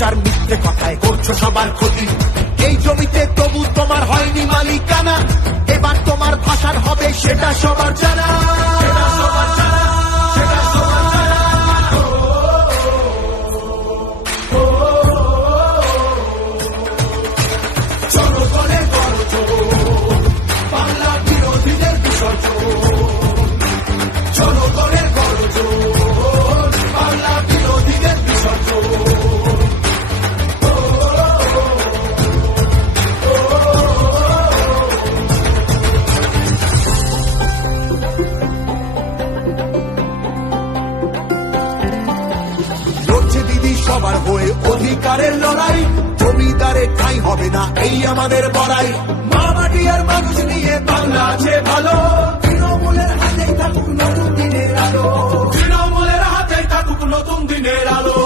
অপপ্রচার মিথ্যে কথায় করছো সবার ক্ষতি। এই জমিতে তবু তোমার হয়নি মালিকানা, এবার তোমার ভাষার হবে সেটা সবার জানা, সেটা সবার জানা, সেটা সবার জানা। জনগণের গর্জন, বাংলা বিরোধীদের বিসর্জন। জনগণের গর্জন, বাংলা বিরোধীদের বিসর্জন। লড়ছে দিদি সবার হয়ে অধিকারের লড়াই, জমিদারে ঠাঁই হবে না এই আমাদের বড়াই। মা মাটি আর মানুষ নিয়ে বাংলা আছে ভালো, তৃণমূলের হাতেই থাকুক নতুন দিনের আলো, তৃণমূলের হাতেই থাকুক নতুন দিনের আলো।